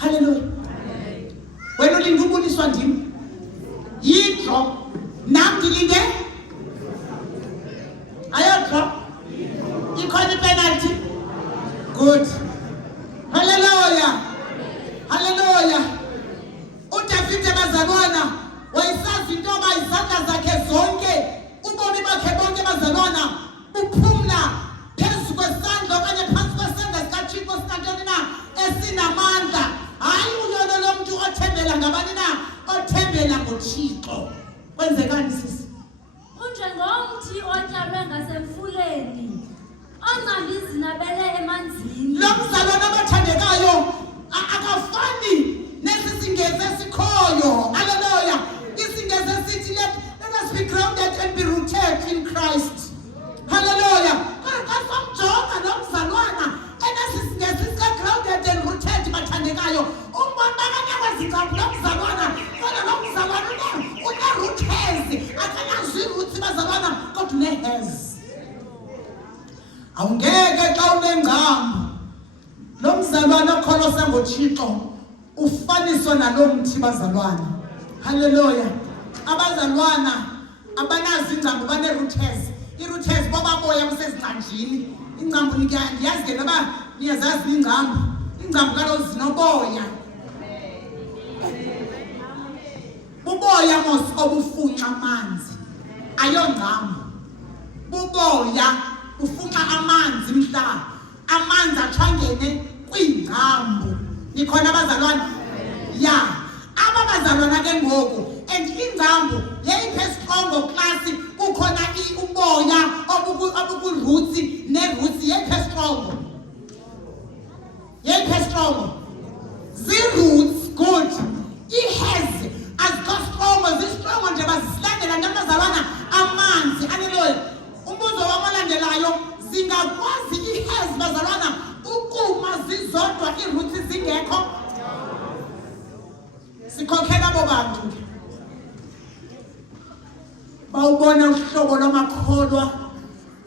Hallelujah. Wena ulinda ubuliswa ndini yidro nam ndilinde ayodro ikhona penalty. Good. Hallelujah. Hallelujah. uDavide bazalwana wayesazi into yoba izandla zakhe zonke ubomi bakhe bonke bazalwana uphumla phezu kwesandla okanye phansi kwesandla sikaThixo sikantoni na esinamandla. Hayi uyolo lo muntu othembela ngabani na othembela ngoThixo. Kwenzekani sisi? Unjengomthi otyalwe ngasemfuleni ongcambi izinabele emanzini. Lo mzalwana abathandekayo akafani nesi singeze sikhoyo. Hallelujah. Isingeze sithi let us be grounded and be rooted in Christ. Hallelujah. Kodwa somjonga lo mzalwana enesi singeze sika-grounded and rooted bathandekayo. Umbona bakanyakwazicabu lo mzalwana kodwa lo mzalwana une-rooters akanazwi roots bazalwana kodwa une-hairs. Awungeke xa unengcambu lo mzalwana okholose ngoThixo ufaniswa nalo mthi bazalwana. Hallelujah. Abazalwana abanazi ingcambu bane-rooters. I-rooters bobaboya busezingcanjini. Ingcambu ndiyazi ke noba niyazazi ingcambu. Ingcambu kaloku zinoboya. Buboya mos obufunxa amanzi. Ayongcambu. Buboya ufunxa amanzi mhla. Amanzi athwangene kwingcambu. Nikhona abazalwana? Ya. Aba bazalwana ke ngoku and ingcambu yayiphe strong class kukhona uboya obuku-roots ne-roots yayiphe strong. Yayiphe strong. Zii-roots good. I-hairs azikho strong. Zi-strong nje bazisilandela nje abazalwana amanzi. Hallelujah. Umbuzo wabalandelayo zingakwazi i-hairs bazalwana ukuma zizodwa i-roots zingekho? Sikhokhela abo bantu bawubona uhlobo lwamakholwa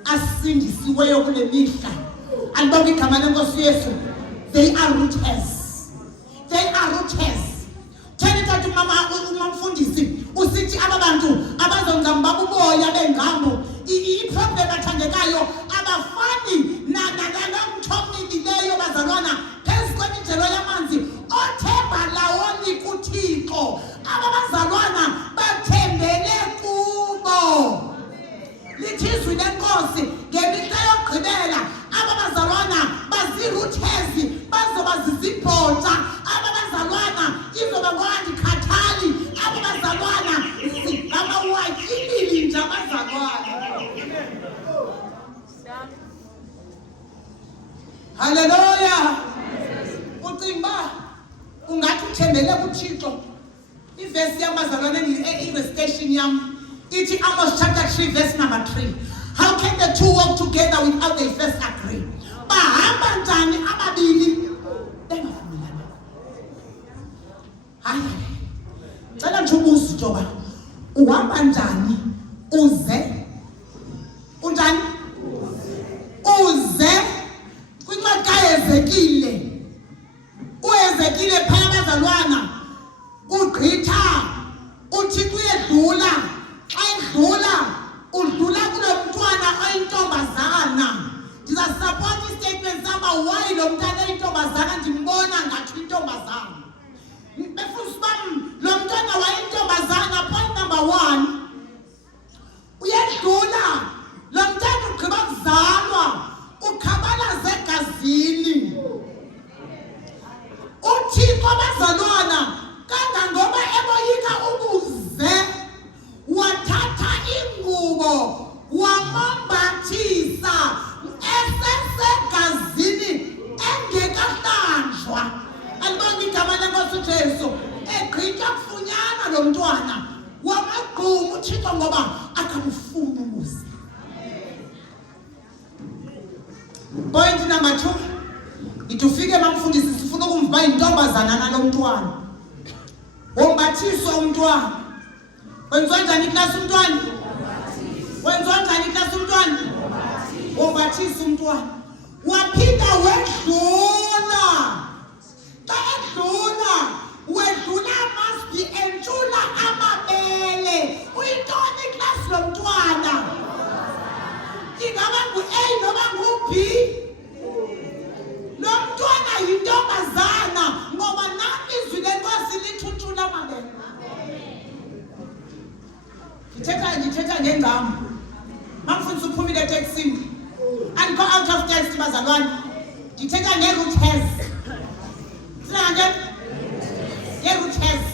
asindisiweyo kule mihla. Alibonke igama lenkosi Yesu. They are rooters. They are rooters. Thenithatha umamfundisi usithi aba bantu abazongcambu babuboya bengcambu. I-problem athandekayo abafani nalomthomilileyo bazalwana phezu kwemijelo yamanzi othemba lawoni kuThixo. Aba bazalwana bathembele kubo. Lithi izwi lenkosi ngemihla yokugqibela aba bazalwana bazi-rooters bazoba zizibhoxa. Aba bazalwana izoba ngowandikhathali. Aba bazalwana amawakilili nje abazalwana. Hallelujah. Ucimba ungathi uthembele kuThixo. Ivesi yamazalwana i-restation yam ithi Amos chapter 3 verse number 3. How can the two walk together without they first agree? Bahamba njani ababili bengavumelana? Hayi. Cela nje ubuze njoba. Uhamba njani uze? Unjani? Uze kwincwadi kaHezekile. uHezekile phaya bazalwana ugqitha uthi kuyedlula. Xa edlula udlula kulo mntwana oyintombazana. Ndizasupport istatement saba why lo mntwana oyintombazana ndimbona ngathi intombazana. Befundisi bami lo mntwana wayintombazana. Point number 1 uyedlula lo mntwana ugqiba kuzalwa ukhabala zegazini. uThixo bazalwana kangangoba eboyika ubuze wathatha ingubo wamambathisa esesegazini engekahlanjwa. Alibonke igama lenkosi uJesu. Egqitha kufunyana lo mntwana wamagqumu uThixo ngoba akamfumuzi. Point number 2. Itufike mamfundisi sifuna ukumva intombazana nalo mntwana. Wombathiswa umntwana. Wenziwa njani class umntwana? Wenziwa njani class umntwana? Wombathisa umntwana. Waphinda wedlula. Xa edlula ye-Rootes.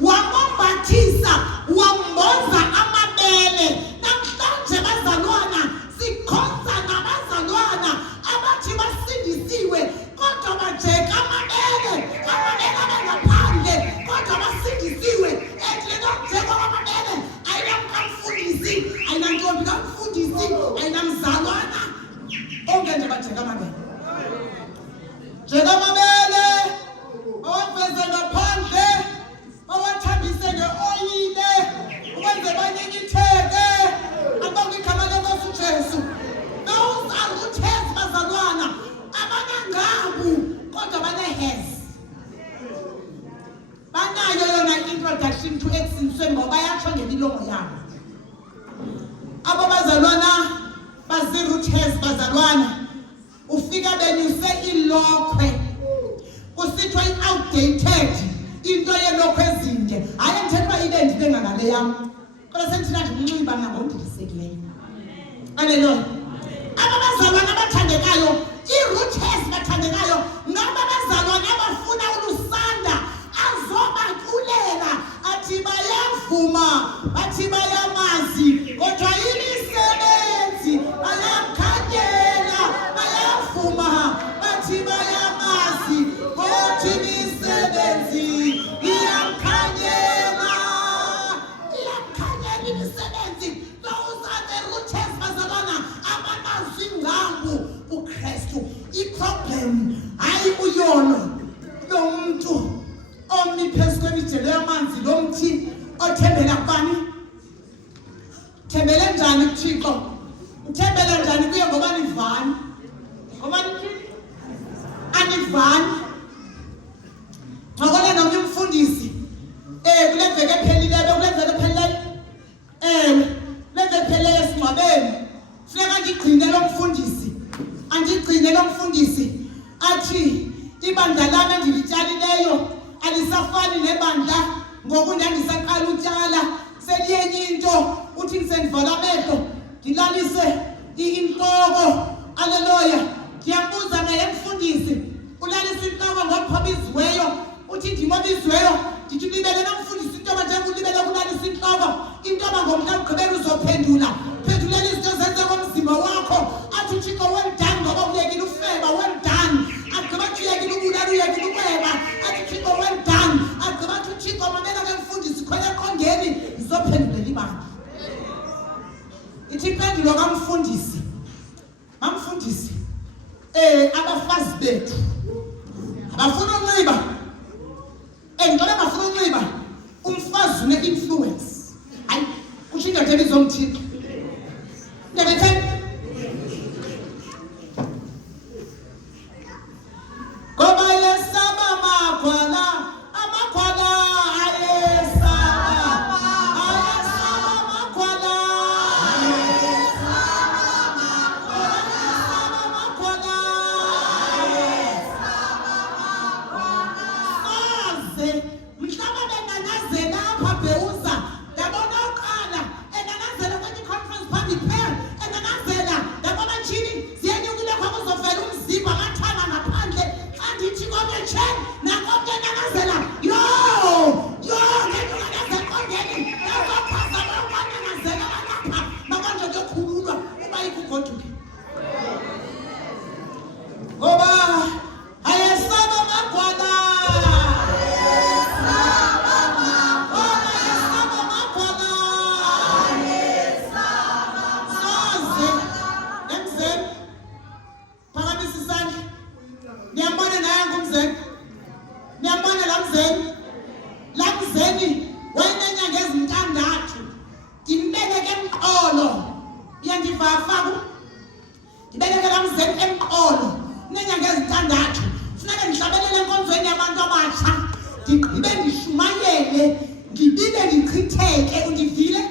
Wamombathisa, wambonza amabele. Namhlanje bazalwana, sikhonza nabazalwana abathi basindisiwe kodwa bajeka amabele abangaphandle kodwa basindisiwe. Le nto yokujekwa kwamabele ayinamkamfundisi, ayinantombi kamfundisi, ayinamzalwana, onke nje bajeka amabele. Jeka amabele, awaveze ngaphandle, awathambise nge-oyile, uwenze banyinyitheke, abonge igama leNkosi uJesu. Those are Rootes bazalwana, abanangabu kodwa banehezi. Banayo yona introduction to ekusindisweni ngoba bayatsho ngemilomo yabo. Abo bazalwana bazi-Rootes bazalwana, ufika benyuse ilokhwe kusithiwa i-outdated, into yelokhwe ezinde. Hayi ngithethwa ibe ndibe ngangale yam kodwa sendithina nje ukunxiba ngabondilisekileyo. Haleluya. Aba bazalwana abathandekayo, i-Rootes bathandekayo, ngaba bazalwana abafuna ulusanda azobakulela athi bayavuma, bathi bayamazi kodwa imisebenzi bayamkhanyela, bayavuma bathi bayamazi kodwa imisebenzi iyamkhanyela, iyamkhanyela imisebenzi. Those are the Rootes bazalwana abanazo ingambu uKristu. I-problem hayi uyolo lo muntu omni phezu kwemijelo yamanzi, lo mthi othembela kubani? Thembele njani kuThixo? Uthembela njani kuye ngoba nivani? Ngoba anivani. Ngakona nomnye umfundisi kule veke ephelileyo, kule veke ephelileyo kule veke ephelileyo esingcwabeni funeka ndigcine lo mfundisi, andigcine lo mfundisi athi ibandla lami endilityalileyo alisafani nebandla ngoku ndandisaqala utyala, seliyenye into. Uthi ngisendivala amehlo ndilalise intloko. Haleluya. Ndiyambuza naye mfundisi, ulalisa intloko ngopha obiziweyo. Uthi ndim obiziweyo, ndithi ulibele nomfundisi intoba njengoba ulibele kulalisa intloko, intoba ngomhla wokugqibela uzophendula. Phendulela izinto zenze ngomzimba wakho. Athi uThixo well done ngoba uyekile ufeba, well done. Agqiba athi uyekile ubulala, uyekile ukweba. Athi uThixo well done. Agqiba athi uThixo mamela ke mfundisi khona eqongeni ngizophendulela ibandla. Ithi impendulo kamfundisi, mamfundisi, abafazi bethu abafuna unxiba. Ngicela bafuna unxiba, umfazi une-influence. Hayi kusho indoda ebizwa uMthixo. Ndebetheni ngoba yesaba amakhwala, amakhwala ayesaba, ayesaba amakhwala, ayesaba amakhwala, maze mhlaba benganazela apha Bheuza, ndabona oqala enganazela kwenye conference phambi phela, enganazela ndabona tshini ziyenyukile kwa kuzovela umzimba amathanga ngaphandle. Xa ndithi konke tsheni nakonke enganazela yo ngentukanazela kongeni yazophaza bonkanangazela balapha makonje kuyokhululwa uba ikugoduke ngoba ayesaba amagwala, ayesaba amagwala, soze emzeni phakamisa isandla. Niyambona naye ngumzeni, niyambona lamzeni, lamzeni wayeneenyanga ezintandathu. Ndimbeleke emqolo, uyandivafaku, ndibeleke lamzeni emqolo neenyanga ezintandathu. Funeka ndihlabelele enkonzweni yabantu abatsha, ndigqibe ndishumayele, ngibile ndichitheke. Undivile?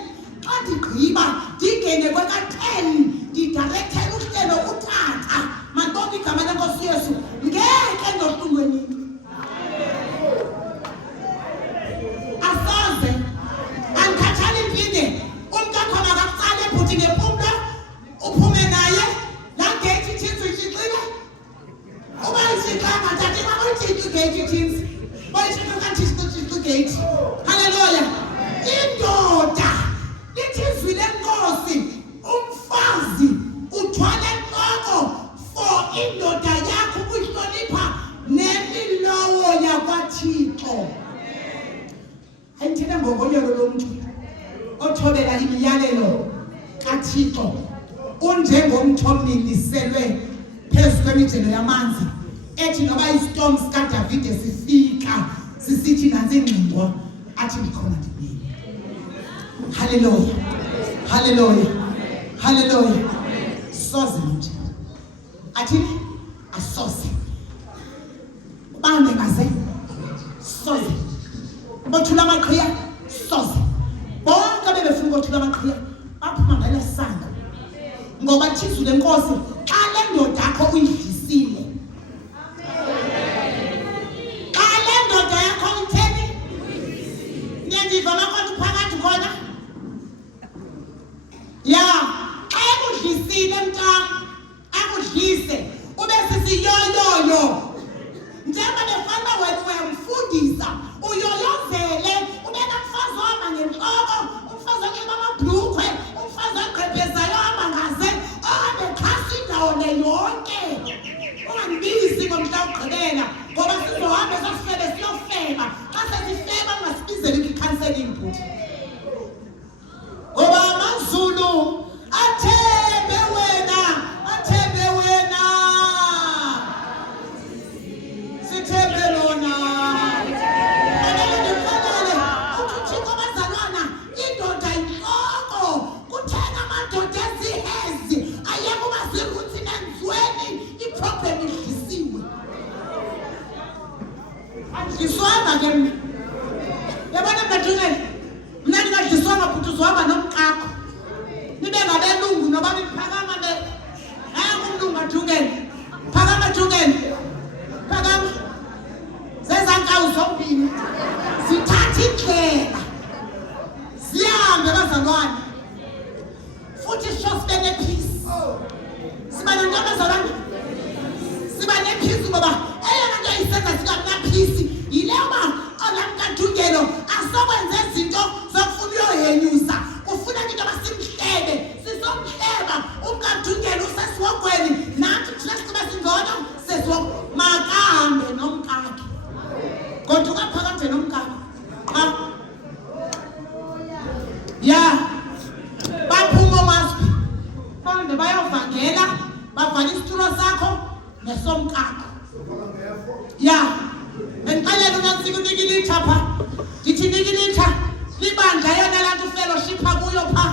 Xa ndigqiba ndingene kweka-10 ndidirekthele uhlelo utata mandibonke igama leNkosi Yesu ngeke ndohlulweni. Asaze andikhathali impinde umntakho makakuqale ebhuti ngempumlo uphume naye laa geyithi thins uyitshixile. Uba ayitshixanga tata ingaba uyitshixi igeyithi thins bayishilo kanti gate. Hallelujah. Indoda lithi izwi lenkosi umfazi uthwala enhloko for indoda yakho ukuhlonipha nemilowo yakwaThixo. Ayithina ngokonyolo lomuntu othobela imiyalelo kaThixo unjengomthomiliselwe phezu kwemijelo yamanzi ethi noba istorms kaDavide sifika sisithi nansi ingxingwa athi ngikhona ndibini. Hallelujah. Hallelujah. Hallelujah. Soze nje. Athi asoze. Bambe ngaze. Soze. Bothula amaqhiya. Soze. Bonke bebefuna ukuthula amaqhiya. Baphuma ngale sanga. Ngoba Thixo lenkosi xa le ndoda yakho uyidlisile. Xa le ndoda yakho utheni? Ngiyaziva makonje phakathi khona. Ya, xa ekudlisile mntana, akudlise ube sisiyoyoyo. Njengoba befana wena uyamfundisa, uyoyozele, ubeka umfazi ohamba ngenhloko, umfazi onxiba amabhlukhwe, umfazi ogqebhezayo ohamba ngaze, ohambe exhasa indawo le yonke. Ungandibizi ngomhla wokugqibela, ngoba sizohamba sosifebe siyofeba. Xa sesifeba ungasibizeli i-counselling booth. Ngoba amaZulu athembe wena, athembe wena. Sithembe lona. Fanele ndifanele uThixo bazalwana indoda inhloko kuthenga amadoda ezihezi ayeke uba ziruthi nenzweni iproblem idlisiwe. Andiswanga ke mina. Yabona mnadungela. Mina ndingadliswanga futhi uzohamba nomkakho. Nibe ngabelungu noba niphakama be. Hayi umlungu adungela. Phakama dungela. Phakama. Zezankawu zombini. Sithatha indlela. Sihambe bazalwane. Futhi sho sibe nepeace. Siba nentombazalwane. Siba nepeace ngoba eyona nto isenza singabi peace yileyo olamkadungelo asokwenza izinto zokufuna uyoyenyusa. Ufuna into abasimhlebe. Sizomhleba umkadungelo usesiwogweni. Nathi thina siba singcono sesiwogweni. Makahambe nomkakhe. Kodwa ukaphakade nomkakhe. Cha. Ya. Baphuma omasiphi. Bahambe bayovangela. Bavala isitulo sakho nesomkakho. Ya. Bengixelela uNansika unika ilitha pha. Ndithi nika ilitha. Libandla yona lantu fellowship akuyo pha.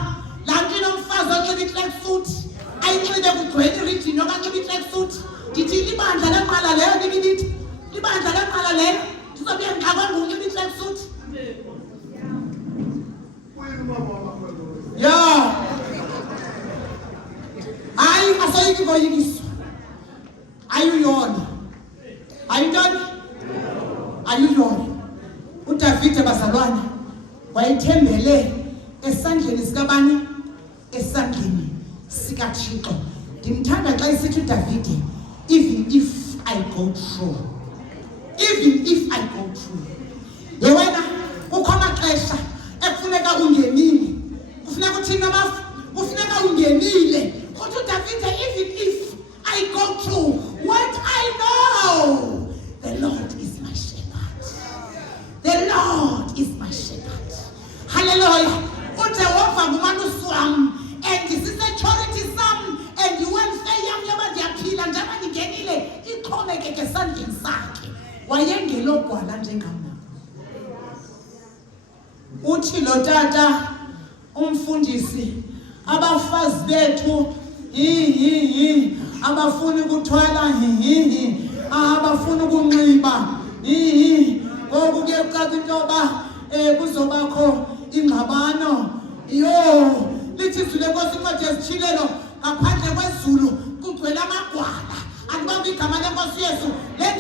Lantu inomfazi onxiba i-tracksuit. Ayinxibe kugcwele irijini okanxiba i-tracksuit. Ndithi libandla laqala leyo nika ilitha. Libandla laqala leyo. Ndizobuye ngixakwe ngunxiba i-tracksuit. Ya. Hayi asoyiki ngoyikiswa. Ayuyona. Ayintoni? Ayuyona. uDavide bazalwane wayethembele esandleni sikabani? Esandleni sikaThixo. Ndimthanda xa isithi uDavide, even if I go through. Even if I go through. Yewena kukho amaxesha ekufuneka ungenile. Kufuneka uthini abafu? Kufuneka ungenile. Uthi uDavide, even if I go through, what I know, the Lord is my shepherd. The Lord is my shepherd. Hallelujah. uJehova ngumalusi wami and sisecurity sami and welfare yami yoba ndiyaphila njengoba ndingenile iqhubekeke esandleni sakhe. Wayengelogwala njengamna. Uthi lo tata umfundisi abafazi bethu abafuna ukuthwala abafuna ukunxiba ngoku kuyecaca into yoba kuzobakho ingxabano. Yo lithi izwi lenkosi incwadi yesitshilelo ngaphandle kwezulu kugcwele amagwala. Andibambe igama lenkosi Yesu. Le